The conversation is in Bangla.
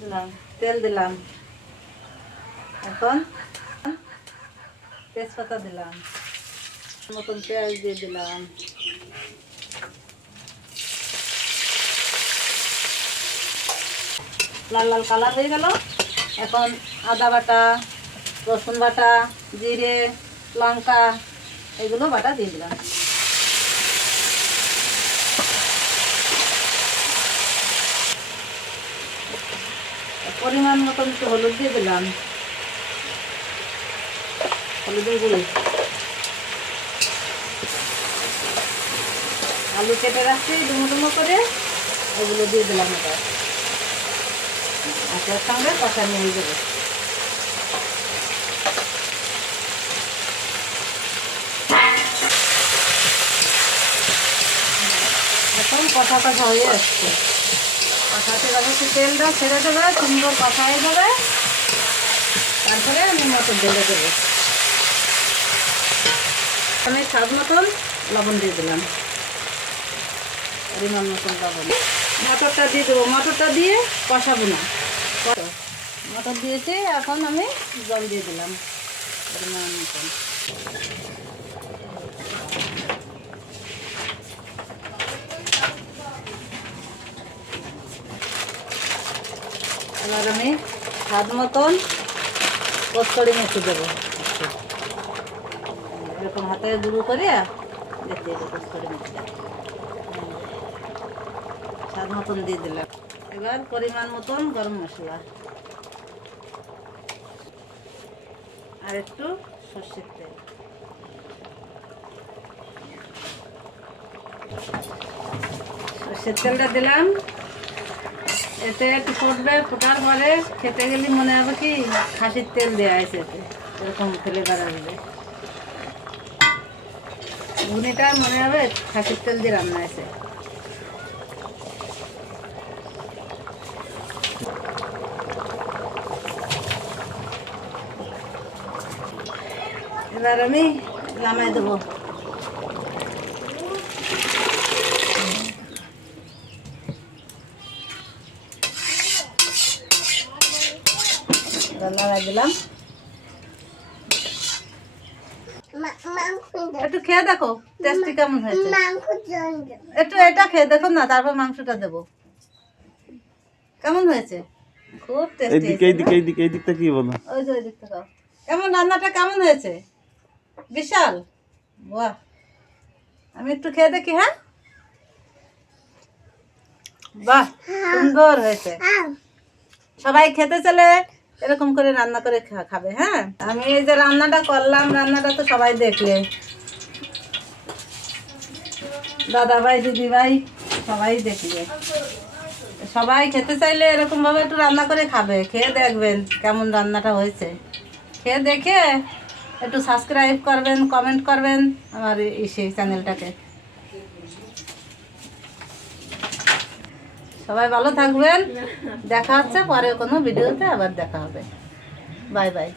দিলাম, তেল দিলাম, এখন তেজপাতা দিলাম, মতন পেঁয়াজ দিয়ে দিলাম, লাল লাল কালার হয়ে গেল। এখন আদা বাটা, রসুন বাটা, জিরে, লঙ্কা এগুলো বাটা দিয়ে দিলাম। পরিমাণ মতন একটু হলুদ দিয়ে দিলাম, হলুদের গুঁড়ো। আলু কেটে রাখছি ডুমো ডুমো করে, ওগুলো দিয়ে দিলাম। এটা আচার সঙ্গে কষানো হয়ে যাবে। এখন কষা কষা হয়ে আসছে, কষাতে যাবে, তেলটা ছেড়ে দেবে, সুন্দর কষা হয়ে যাবে। তারপরে আমি মটর ঢেলে দেবো। আমি স্বাদ মতন লবণ দিয়ে দিলাম, পরিমাণ মতন লবণ। মটরটা দিয়ে দেবো, মটরটা দিয়ে কষাবো না। মটর দিয়েছি, এখন আমি জল দিয়ে দিলাম পরিমাণ মতন। এবার আমি স্বাদ মতন কস্তুরি মেথি দেবো, এরকম হাতে গুঁড়ো করে দেখতে হবে। কস্তুরি মেথিটা স্বাদ মতন দিয়ে দিলাম। এবার পরিমাণ মতন গরম মশলা আর একটু সর্ষের তেল। সর্ষের তেলটা দিলাম, এতে একটু ফুটবে, ফোটার পরে খেতে গেলে মনে হবে কি খাসির তেল দেওয়া আছে, এতে এরকম ফ্লেভার আসবে। ঘুনিটা মনে হবে খাসির তেল দিয়ে রান্না আছে। এবার আমি নামাই দেবো। নামাই দিলাম, একটু খেয়ে দেখো টেস্টি কেমন হয়েছে। একটু এটা খেয়ে দেখো না, তারপর মাংসটা দেবো। কেমন হয়েছে? খুব টেস্টি। এই দিকটা কি বলো? ওই যে ওই দিকটা দাও। কেমন রান্নাটা কেমন হয়েছে? বিশাল, বাহ। আমি একটু খেয়ে দেখি। হ্যাঁ, বাহ, সুন্দর হয়েছে। সবাই খেতে চলে এরকম করে রান্না করে খাবে। হ্যাঁ, আমি এই যে রান্নাটা করলাম, রান্নাটা তো সবাই দেখলে, দাদা ভাই, দিদি ভাই সবাই দেখলে। সবাই খেতে চাইলে এরকম ভাবে একটু রান্না করে খাবে, খেয়ে দেখবেন কেমন রান্নাটা হয়েছে। খেয়ে দেখে একটু সাবস্ক্রাইব করবেন, কমেন্ট করবেন আমার সেই চ্যানেলটাকে। সবাই ভালো থাকবেন, দেখা হচ্ছে পরে কোনো ভিডিওতে, আবার দেখা হবে। Bye bye.